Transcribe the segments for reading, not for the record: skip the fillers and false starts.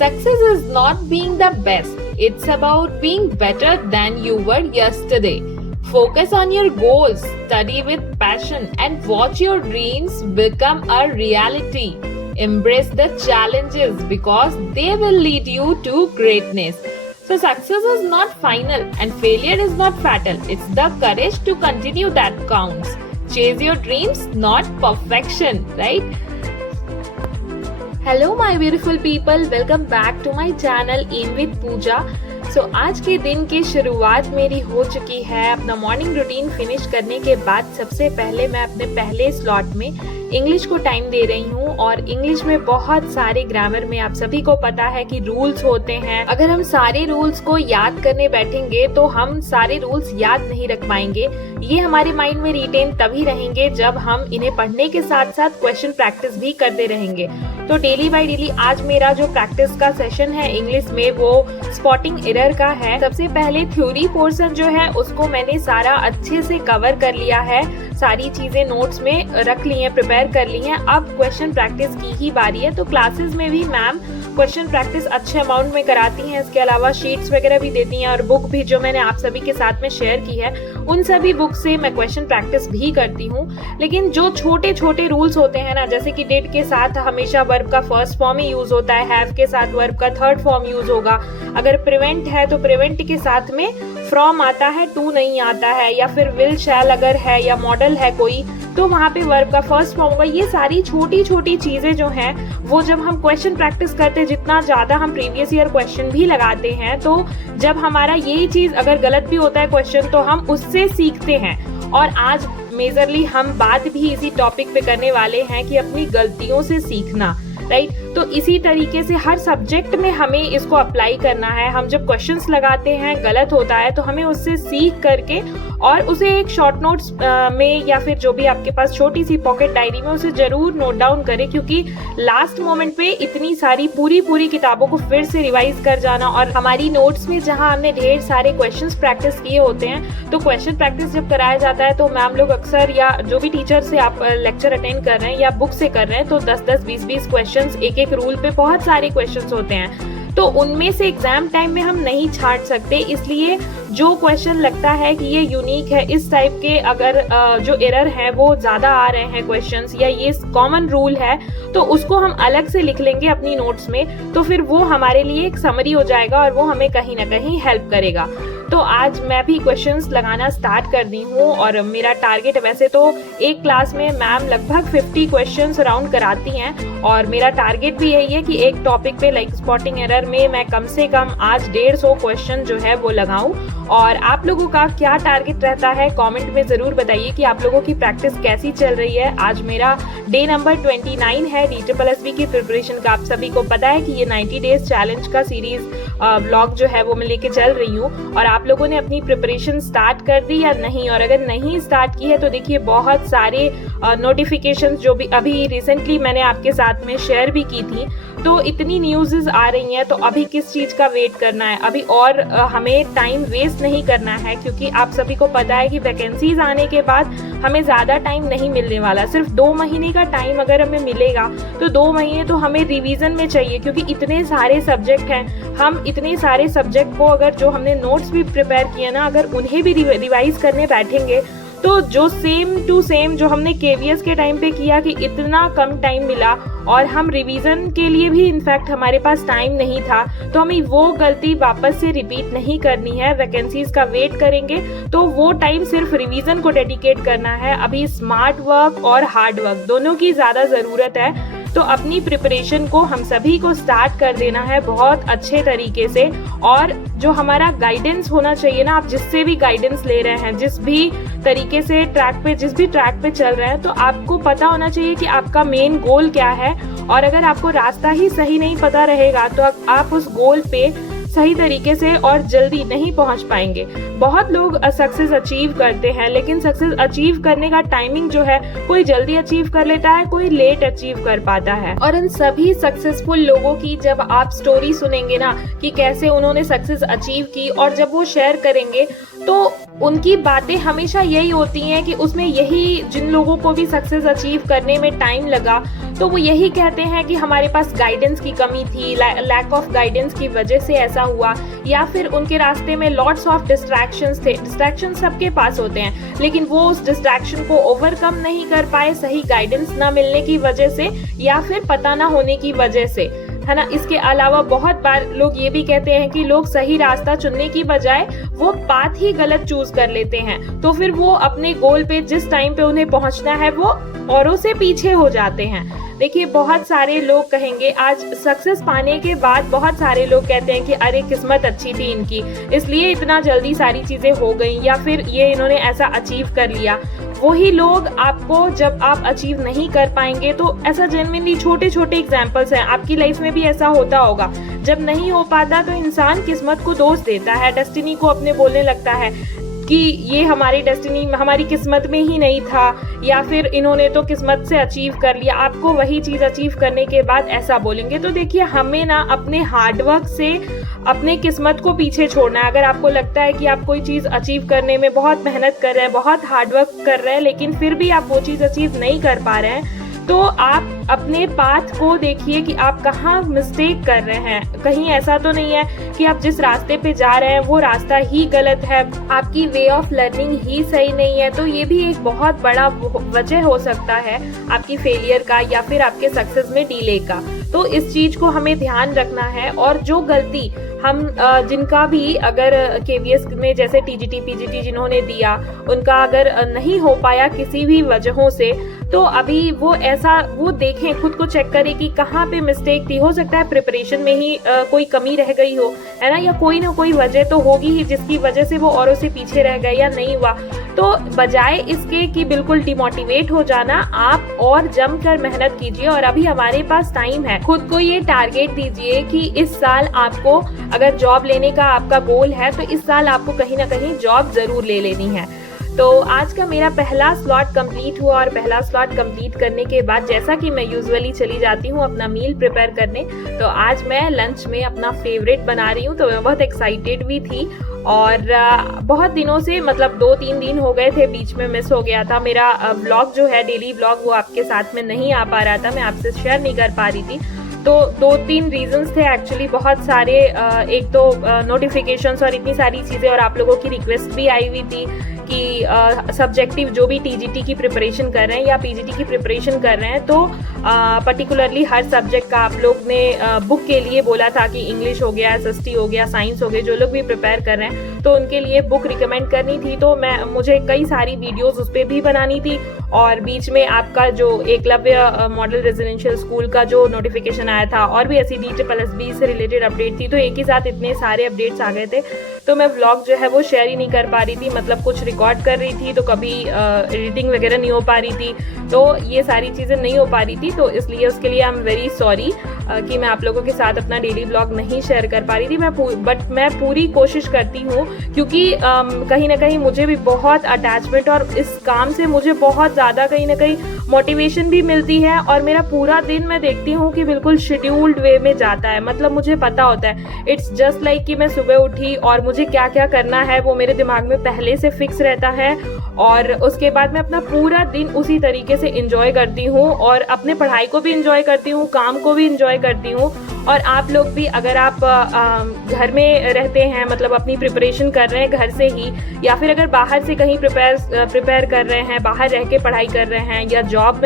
Success is not being the best. It's about being better than you were yesterday. Focus on your goals, study with passion, and watch your dreams become a reality. Embrace the challenges because they will lead you to greatness. So success is not final and failure is not fatal. It's the courage to continue that counts. Chase your dreams, not perfection, right? Hello my beautiful people, welcome back to my channel in with Pooja. So आज के दिन की शुरुआत मेरी हो चुकी है। अपना मॉर्निंग रूटीन फिनिश करने के बाद सबसे पहले मैं अपने पहले स्लॉट में इंग्लिश को टाइम दे रही हूँ। और इंग्लिश में बहुत सारे ग्रामर में आप सभी को पता है कि रूल्स होते हैं। अगर हम सारे रूल्स को याद करने बैठेंगे तो हम सारे रूल्स याद नहीं रख पाएंगे। ये हमारे माइंड में रिटेन तभी रहेंगे जब हम इन्हें पढ़ने के साथ साथ क्वेश्चन प्रैक्टिस भी करते रहेंगे। तो डेली बाय डेली आज मेरा जो प्रैक्टिस का सेशन है इंग्लिश में वो स्पॉटिंग एरर का है। सबसे पहले थ्योरी पोर्शन जो है उसको मैंने सारा अच्छे से कवर कर लिया है, सारी चीजें नोट्स में रख ली हैं, प्रिपेयर कर ली हैं। अब क्वेश्चन प्रैक्टिस की ही बारी है। तो क्लासेस में भी मैम क्वेश्चन प्रैक्टिस अच्छे अमाउंट में कराती हैं। इसके अलावा शीट्स वगैरह भी देती हैं और बुक भी जो मैंने आप सभी के साथ में शेयर की है उन सभी बुक से मैं क्वेश्चन प्रैक्टिस भी करती हूँ। लेकिन जो छोटे छोटे रूल्स होते हैं ना, जैसे कि डिड के साथ हमेशा वर्ब का फर्स्ट फॉर्म ही यूज होता है, हैव के साथ वर्ब का थर्ड फॉर्म यूज होगा, अगर प्रिवेंट है तो प्रिवेंट के साथ में फ्रॉम आता है, टू नहीं आता है, या फिर विल शैल अगर है या मॉडल है कोई तो वहां पे वर्ब का फर्स्ट फॉर्म होगा। ये सारी छोटी छोटी चीजें जो हैं वो जब हम क्वेश्चन प्रैक्टिस करते हैं, जितना ज्यादा हम प्रीवियस ईयर क्वेश्चन भी लगाते हैं, तो जब हमारा यही चीज अगर गलत भी होता है क्वेश्चन तो हम उससे सीखते हैं। और आज मेजरली हम बात भी इसी टॉपिक पे करने वाले हैं कि अपनी गलतियों से सीखना, राइट। तो इसी तरीके से हर सब्जेक्ट में हमें इसको अप्लाई करना है। हम जब क्वेश्चंस लगाते हैं गलत होता है तो हमें उससे सीख करके और उसे एक शॉर्ट नोट्स में या फिर जो भी आपके पास छोटी सी पॉकेट डायरी में उसे जरूर नोट डाउन करें, क्योंकि लास्ट मोमेंट पे इतनी सारी पूरी किताबों को फिर से रिवाइज कर जाना और हमारी नोट्स में जहां हमने ढेर सारे क्वेश्चंस प्रैक्टिस किए होते हैं, तो क्वेश्चन प्रैक्टिस जब कराया जाता है तो मैम लोग अक्सर या जो भी टीचर से आप लेक्चर अटेंड कर रहे हैं या बुक से कर रहे हैं तो 10-10, 20-20 क्वेश्चन एक रूल पे बहुत सारे क्वेश्चंस होते हैं, तो उनमें से एग्जाम टाइम में हम नहीं छांट सकते। इसलिए जो क्वेश्चन लगता है कि ये यूनिक है, इस टाइप के अगर जो एरर है वो ज्यादा आ रहे हैं क्वेश्चंस या ये कॉमन रूल है तो उसको हम अलग से लिख लेंगे अपनी नोट्स में, तो फिर वो हमारे लिए एक समरी हो जाएगा और वो हमें कहीं ना कहीं हेल्प करेगा। तो आज मैं भी क्वेश्चंस लगाना स्टार्ट कर दी हूँ और मेरा टारगेट, वैसे तो एक क्लास में मैम लगभग 50 क्वेश्चंस राउंड कराती हैं और मेरा टारगेट भी यही है कि एक टॉपिक पे लाइक स्पॉटिंग एरर में मैं कम से कम आज 150 क्वेश्चन जो है वो लगाऊं। और आप लोगों का क्या टारगेट रहता है कमेंट में जरूर बताइए कि आप लोगों की प्रैक्टिस कैसी चल रही है। आज मेरा डे नंबर 29 है DSSB की प्रिपरेशन का। आप सभी को पता है कि ये 90 डेज चैलेंज का सीरीज ब्लॉग जो है वो मैं लेके चल रही हूँ। और आप लोगों ने अपनी प्रिपरेशन स्टार्ट कर दी या नहीं, और अगर नहीं स्टार्ट की है तो देखिए बहुत सारे नोटिफिकेशंस जो भी अभी रिसेंटली मैंने आपके साथ में शेयर भी की थी, तो इतनी न्यूज़ आ रही हैं, तो अभी किस चीज़ का वेट करना है, अभी और हमें टाइम वेस्ट नहीं करना है, क्योंकि आप सभी को पता है कि वैकेंसीज आने के बाद हमें ज़्यादा टाइम नहीं मिलने वाला। सिर्फ 2 महीने का टाइम अगर हमें मिलेगा तो 2 महीने तो हमें रिवीजन में चाहिए, क्योंकि इतने सारे सब्जेक्ट हैं। हम इतने सारे सब्जेक्ट को अगर जो हमने नोट्स भी प्रिपेयर किए ना, अगर उन्हें भी रिवाइज करने बैठेंगे तो जो सेम टू सेम जो हमने केवीएस के टाइम पे किया कि इतना कम टाइम मिला और हम रिवीजन के लिए भी इनफैक्ट हमारे पास टाइम नहीं था, तो हमें वो गलती वापस से रिपीट नहीं करनी है। वैकेंसीज का वेट करेंगे तो वो टाइम सिर्फ रिवीजन को डेडिकेट करना है। अभी स्मार्ट वर्क और हार्ड वर्क दोनों की ज़्यादा ज़रूरत है, तो अपनी प्रिपरेशन को हम सभी को स्टार्ट कर देना है बहुत अच्छे तरीके से। और जो हमारा गाइडेंस होना चाहिए ना, आप जिससे भी गाइडेंस ले रहे हैं, जिस भी तरीके से जिस भी ट्रैक पे चल रहे हैं, तो आपको पता होना चाहिए कि आपका मेन गोल क्या है। और अगर आपको रास्ता ही सही नहीं पता रहेगा तो आप उस गोल पे सही तरीके से और जल्दी नहीं पहुंच पाएंगे। बहुत लोग सक्सेस अचीव करते हैं, लेकिन सक्सेस अचीव करने का टाइमिंग जो है कोई जल्दी अचीव कर लेता है, कोई लेट अचीव कर पाता है। और इन सभी सक्सेसफुल लोगों की जब आप स्टोरी सुनेंगे ना कि कैसे उन्होंने सक्सेस अचीव की, और जब वो शेयर करेंगे तो उनकी बातें हमेशा यही होती हैं कि उसमें यही जिन लोगों को भी सक्सेस अचीव करने में टाइम लगा तो वो यही कहते हैं कि हमारे पास गाइडेंस की कमी थी, लैक ऑफ गाइडेंस की वजह से ऐसा हुआ, या फिर उनके रास्ते में लॉट्स ऑफ डिस्ट्रैक्शंस थे। डिस्ट्रैक्शन सबके पास होते हैं, लेकिन वो उस डिस्ट्रैक्शन को ओवरकम नहीं कर पाए सही गाइडेंस ना मिलने की वजह से या फिर पता ना होने की वजह से, है ना। इसके अलावा बहुत बार लोग ये भी कहते हैं कि लोग सही रास्ता चुनने की बजाय वो पाथ ही गलत चूज कर लेते हैं, तो फिर वो अपने गोल पे जिस टाइम पे उन्हें पहुंचना है वो औरों से पीछे हो जाते हैं। देखिए, बहुत सारे लोग कहेंगे, आज सक्सेस पाने के बाद बहुत सारे लोग कहते हैं कि अरे किस्मत अच्छी थी इनकी, इसलिए इतना जल्दी सारी चीजें हो गई, या फिर ये इन्होंने ऐसा अचीव कर लिया। वही लोग आपको जब आप अचीव नहीं कर पाएंगे, तो ऐसा जेन्युइनली छोटे छोटे एग्जांपल्स हैं, आपकी लाइफ में भी ऐसा होता होगा। जब नहीं हो पाता तो इंसान किस्मत को दोष देता है, डेस्टिनी को अपने बोलने लगता है कि ये हमारी डेस्टिनी, हमारी किस्मत में ही नहीं था, या फिर इन्होंने तो किस्मत से अचीव कर लिया। आपको वही चीज़ अचीव करने के बाद ऐसा बोलेंगे। तो देखिए, हमें ना अपने हार्डवर्क से अपने किस्मत को पीछे छोड़ना है। अगर आपको लगता है कि आप कोई चीज़ अचीव करने में बहुत मेहनत कर रहे हैं, बहुत हार्डवर्क कर रहे हैं, लेकिन फिर भी आप वो चीज़ अचीव नहीं कर पा रहे हैं, तो आप अपने पाथ को देखिए कि आप कहाँ मिस्टेक कर रहे हैं। कहीं ऐसा तो नहीं है कि आप जिस रास्ते पे जा रहे हैं वो रास्ता ही गलत है, आपकी वे ऑफ लर्निंग ही सही नहीं है। तो ये भी एक बहुत बड़ा वजह हो सकता है आपकी फेलियर का या फिर आपके सक्सेस में डिले का। तो इस चीज को हमें ध्यान रखना है। और जो गलती हम जिनका भी अगर केवीएस में जैसे टीजीटी पीजीटी जिन्होंने दिया, उनका अगर नहीं हो पाया किसी भी वजहों से, तो अभी वो देखें, खुद को चेक करें कि कहाँ पे मिस्टेक थी। हो सकता है प्रिपरेशन में ही कोई कमी रह गई हो, है ना, या कोई ना कोई वजह तो होगी ही जिसकी वजह से वो औरों से पीछे रह गए या नहीं हुआ। तो बजाय इसके कि बिल्कुल डिमोटिवेट हो जाना, आप और जमकर मेहनत कीजिए। और अभी हमारे पास टाइम है, खुद को ये टारगेट दीजिए कि इस साल आपको अगर जॉब लेने का आपका गोल है तो इस साल आपको कहीं ना कहीं जॉब जरूर ले लेनी है। तो आज का मेरा पहला स्लॉट कंप्लीट हुआ, और पहला स्लॉट कंप्लीट करने के बाद जैसा कि मैं यूजुअली चली जाती हूँ अपना मील प्रिपेयर करने, तो आज मैं लंच में अपना फेवरेट बना रही हूँ। तो मैं बहुत एक्साइटेड भी थी, और बहुत दिनों से, मतलब 2-3 दिन हो गए थे, बीच में मिस हो गया था मेरा ब्लॉग जो है, डेली ब्लॉग, वो आपके साथ में नहीं आ पा रहा था, मैं आपसे शेयर नहीं कर पा रही थी। तो 2-3 रीजंस थे एक्चुअली, बहुत सारे, एक तो नोटिफिकेशंस और इतनी सारी चीज़ें, और आप लोगों की रिक्वेस्ट भी आई हुई थी कि सब्जेक्टिव जो भी टीजीटी की प्रिपरेशन कर रहे हैं या पीजीटी की प्रिपरेशन कर रहे हैं, तो पर्टिकुलरली हर सब्जेक्ट का आप लोग ने बुक के लिए बोला था कि इंग्लिश हो गया, एसएसटी हो गया, साइंस हो गया, जो लोग भी प्रिपेयर कर रहे हैं तो उनके लिए बुक रिकमेंड करनी थी। तो मुझे कई सारी वीडियोस उस पर भी बनानी थी, और बीच में आपका जो एकलव्य मॉडल रेजिडेंशियल स्कूल का जो नोटिफिकेशन आया था, और भी ऐसी DSSB से रिलेटेड अपडेट थी, तो एक ही साथ इतने सारे अपडेट्स आ गए थे, तो मैं व्लॉग जो है वो शेयर ही नहीं कर पा रही थी। मतलब कुछ रिकॉर्ड कर रही थी तो कभी एडिटिंग वगैरह नहीं हो पा रही थी, तो ये सारी चीज़ें नहीं हो पा रही थी। तो इसलिए उसके लिए आई एम वेरी सॉरी कि मैं आप लोगों के साथ अपना डेली व्लॉग नहीं शेयर कर पा रही थी। बट मैं पूरी कोशिश करती हूँ, क्योंकि कहीं ना कहीं मुझे भी बहुत अटैचमेंट, और इस काम से मुझे बहुत ज़्यादा कहीं ना कहीं मोटिवेशन भी मिलती है, और मेरा पूरा दिन मैं देखती हूँ कि बिल्कुल शेड्यूल्ड वे में जाता है। मतलब मुझे पता होता है, इट्स जस्ट लाइक कि मैं सुबह उठी और मुझे क्या क्या करना है वो मेरे दिमाग में पहले से फिक्स रहता है, और उसके बाद मैं अपना पूरा दिन उसी तरीके से एंजॉय करती हूँ, और अपने पढ़ाई को भी एंजॉय करती हूँ, काम को भी एंजॉय करती हूँ। और आप लोग भी, अगर आप घर में रहते हैं, मतलब अपनी प्रिपरेशन कर रहे हैं घर से ही, या फिर अगर बाहर से कहीं प्रिपेयर कर रहे हैं, बाहर रह के पढ़ाई कर रहे हैं, या जॉब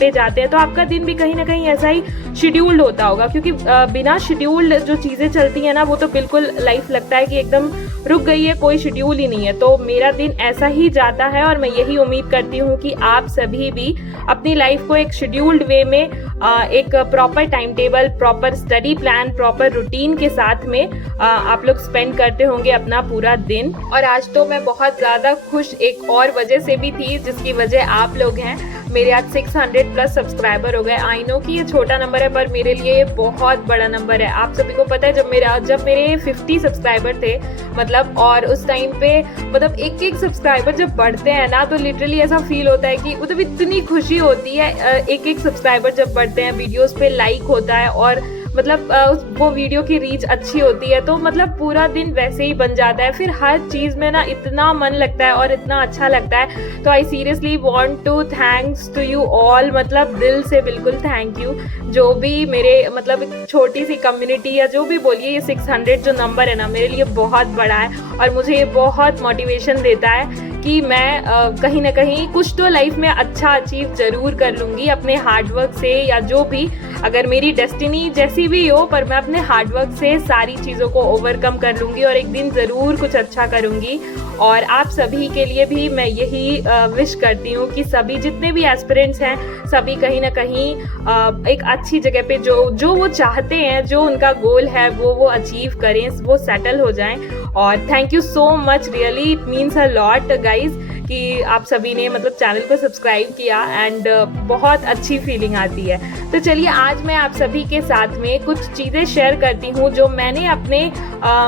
पे जाते हैं, तो आपका दिन भी कहीं ना कहीं ऐसा ही शेड्यूल्ड होता होगा। क्योंकि बिना शेड्यूल्ड जो चीज़ें चलती हैं ना, वो तो बिल्कुल लाइफ लगता है कि एकदम रुक गई है, कोई शेड्यूल ही नहीं है। तो मेरा दिन ऐसा ही जाता है, और मैं यही उम्मीद करती हूँ कि आप सभी भी अपनी लाइफ को एक शेड्यूल्ड वे में, एक proper time table, proper study plan, proper routine के साथ में आप लोग स्पेंड करते होंगे अपना पूरा दिन। और आज तो मैं बहुत ज़्यादा खुश एक और वजह से भी थी, जिसकी वजह आप लोग हैं। मेरे आज 600 प्लस सब्सक्राइबर हो गए। आई नो कि ये छोटा नंबर है, पर मेरे लिए ये बहुत बड़ा नंबर है। आप सभी को पता है, जब मेरे 50 सब्सक्राइबर थे, मतलब, और उस टाइम पे मतलब एक सब्सक्राइबर जब बढ़ते हैं ना, तो लिटरली ऐसा फील होता है कि मतलब इतनी खुशी होती है। एक सब्सक्राइबर जब बढ़ते हैं, वीडियोस पे लाइक होता है, और मतलब वो वीडियो की रीच अच्छी होती है तो मतलब पूरा दिन वैसे ही बन जाता है। फिर हर चीज़ में ना इतना मन लगता है और इतना अच्छा लगता है। तो I seriously want to thanks to you all, मतलब दिल से बिल्कुल थैंक यू। जो भी मेरे मतलब एक छोटी सी कम्युनिटी या जो भी बोलिए, ये 600 जो नंबर है ना मेरे लिए बहुत बड़ा है और मुझे ये बहुत मोटिवेशन देता है कि मैं कहीं ना कहीं कुछ तो लाइफ में अच्छा अचीव ज़रूर कर लूँगी अपने हार्डवर्क से, या जो भी अगर मेरी डेस्टिनी जैसी भी हो, पर मैं अपने हार्डवर्क से सारी चीज़ों को ओवरकम कर लूँगी और एक दिन ज़रूर कुछ अच्छा करूँगी। और आप सभी के लिए भी मैं यही विश करती हूँ कि सभी जितने भी एस्पिरेंट्स हैं सभी कहीं ना कहीं एक अच्छी जगह पे जो वो चाहते हैं, जो उनका गोल है वो अचीव करें, वो सेटल हो जाएं। और thank you so much, really it means a lot guys कि आप सभी ने मतलब चैनल को सब्सक्राइब किया एंड बहुत अच्छी फीलिंग आती है। तो चलिए आज मैं आप सभी के साथ में कुछ चीज़ें शेयर करती हूँ जो मैंने अपने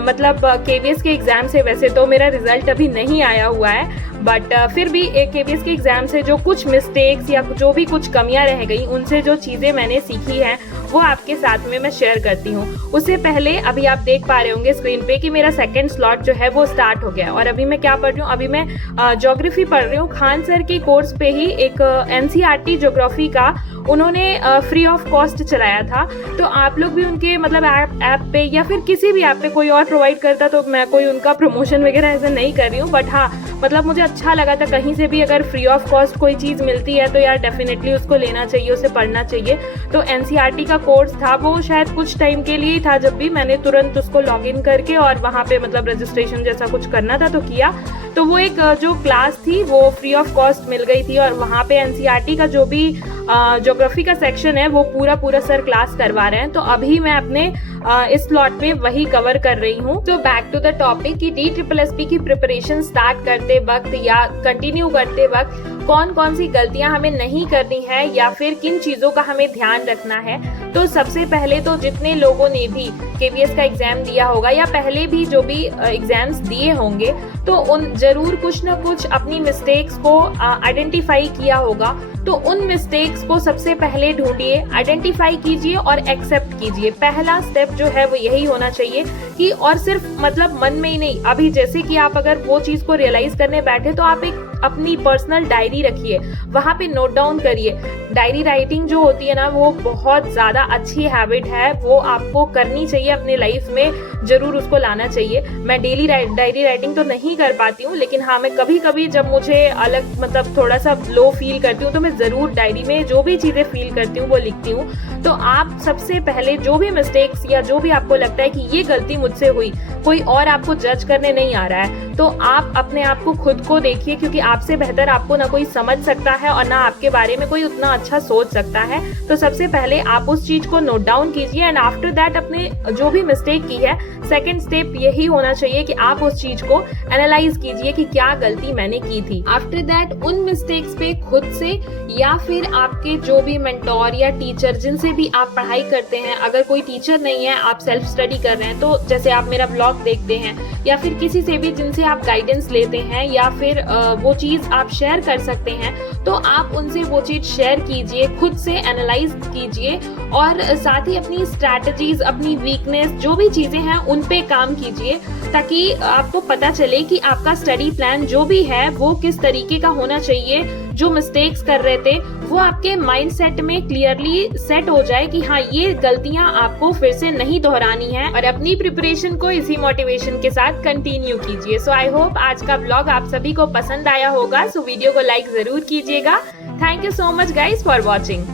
मतलब KVS के एग्ज़ाम से, वैसे तो मेरा रिज़ल्ट अभी नहीं आया हुआ है बट फिर भी KVS के एग्ज़ाम से जो कुछ मिस्टेक्स या जो भी कुछ कमियां रह गई उनसे जो चीज़ें मैंने सीखी हैं वो आपके साथ में मैं शेयर करती हूँ। उससे पहले अभी आप देख पा रहे होंगे स्क्रीन पे कि मेरा सेकंड स्लॉट जो है वो स्टार्ट हो गया और अभी मैं क्या पढ़ रही हूँ, अभी मैं ज्योग्राफी पढ़ रही हूँ। खान सर के कोर्स पे ही एक NCERT ज्योग्राफी का उन्होंने फ्री ऑफ कॉस्ट चलाया था। तो आप लोग भी उनके मतलब ऐप पे या फिर किसी भी ऐप पे कोई और प्रोवाइड करता तो मैं कोई उनका प्रमोशन वगैरह ऐसा नहीं कर रही हूँ, बट हाँ मतलब मुझे अच्छा लगा था कहीं से भी अगर फ्री ऑफ कॉस्ट कोई चीज़ मिलती है तो यार डेफिनेटली उसको लेना चाहिए, उसे पढ़ना चाहिए। तो NCERT का कोर्स था, वो शायद कुछ टाइम के लिए ही था, जब भी मैंने तुरंत उसको लॉग इन करके और वहाँ पे मतलब रजिस्ट्रेशन जैसा कुछ करना था तो किया। तो वो एक जो क्लास थी वो फ्री ऑफ कॉस्ट मिल गई थी और वहाँ पे NCERT का जो भी ज्योग्राफी का सेक्शन है वो पूरा सर क्लास करवा रहे हैं। तो अभी मैं अपने इस स्लॉट में वही कवर कर रही हूँ। तो बैक टू द टॉपिक कि DSSP की प्रिपरेशन स्टार्ट करते वक्त या कंटिन्यू करते वक्त कौन कौन सी गलतियां हमें नहीं करनी है या फिर किन चीज़ों का हमें ध्यान रखना है। तो सबसे पहले तो जितने लोगों ने भी KVS का एग्ज़ाम दिया होगा या पहले भी जो भी एग्ज़ाम्स दिए होंगे तो उन ज़रूर कुछ ना कुछ अपनी मिस्टेक्स को आइडेंटिफाई किया होगा। तो उन मिस्टेक्स को सबसे पहले ढूंढिए, आइडेंटिफाई कीजिए और एक्सेप्ट कीजिए। पहला स्टेप जो है वो यही होना चाहिए कि और सिर्फ मतलब मन में ही नहीं, अभी जैसे कि आप अगर वो चीज़ को रियलाइज करने बैठे तो आप एक अपनी पर्सनल डायरी रखिए, वहाँ पे नोट डाउन करिए। डायरी राइटिंग जो होती है ना वो बहुत ज़्यादा अच्छी हैबिट है, वो आपको करनी चाहिए अपने लाइफ में, ज़रूर उसको लाना चाहिए। मैं डेली डायरी राइटिंग तो नहीं कर पाती हूँ, लेकिन हाँ मैं कभी कभी जब मुझे अलग मतलब थोड़ा सा लो फील करती हूँ तो मैं ज़रूर डायरी में जो भी चीज़ें फील करती हूँ वो लिखती हूँ। तो आप सबसे पहले जो भी मिस्टेक्स या जो भी आपको लगता है कि ये गलती मुझसे हुई, कोई और आपको जज करने नहीं आ रहा है, तो आप अपने आप को खुद को देखिए, क्योंकि आपसे बेहतर आपको ना कोई समझ सकता है और ना आपके बारे में कोई उतना अच्छा सोच सकता है। तो सबसे पहले आप उस चीज को नोट डाउन कीजिए एंड आफ्टर दैट अपने जो भी मिस्टेक की है सेकंड स्टेप यही होना चाहिए कि आप उस चीज को एनालाइज कीजिए कि क्या गलती मैंने की थी। आफ्टर दैट उन मिस्टेक्स पे खुद से या फिर आपके जो भी मेंटोर या टीचर जिनसे भी आप पढ़ाई करते हैं, अगर कोई टीचर नहीं है आप सेल्फ स्टडी कर रहे हैं तो जैसे आप मेरा ब्लॉग देखते हैं या फिर किसी से भी जिनसे आप गाइडेंस लेते हैं या फिर वो चीज़ आप शेयर कर सकते हैं, तो आप उनसे वो चीज़ शेयर कीजिए, खुद से एनालाइज कीजिए और साथ ही अपनी स्ट्रैटेजीज, अपनी वीकनेस, जो भी चीज़ें हैं उन पे काम कीजिए ताकि आपको पता चले कि आपका स्टडी प्लान जो भी है वो किस तरीके का होना चाहिए। जो मिस्टेक्स कर रहे थे वो आपके माइंडसेट में क्लियरली सेट हो जाए कि हाँ ये गलतियां आपको फिर से नहीं दोहरानी है, और अपनी प्रिपरेशन को इसी मोटिवेशन के साथ कंटिन्यू कीजिए। सो आई होप आज का ब्लॉग आप सभी को पसंद आया होगा। सो वीडियो को लाइक जरूर कीजिएगा। Thank you so much guys for watching.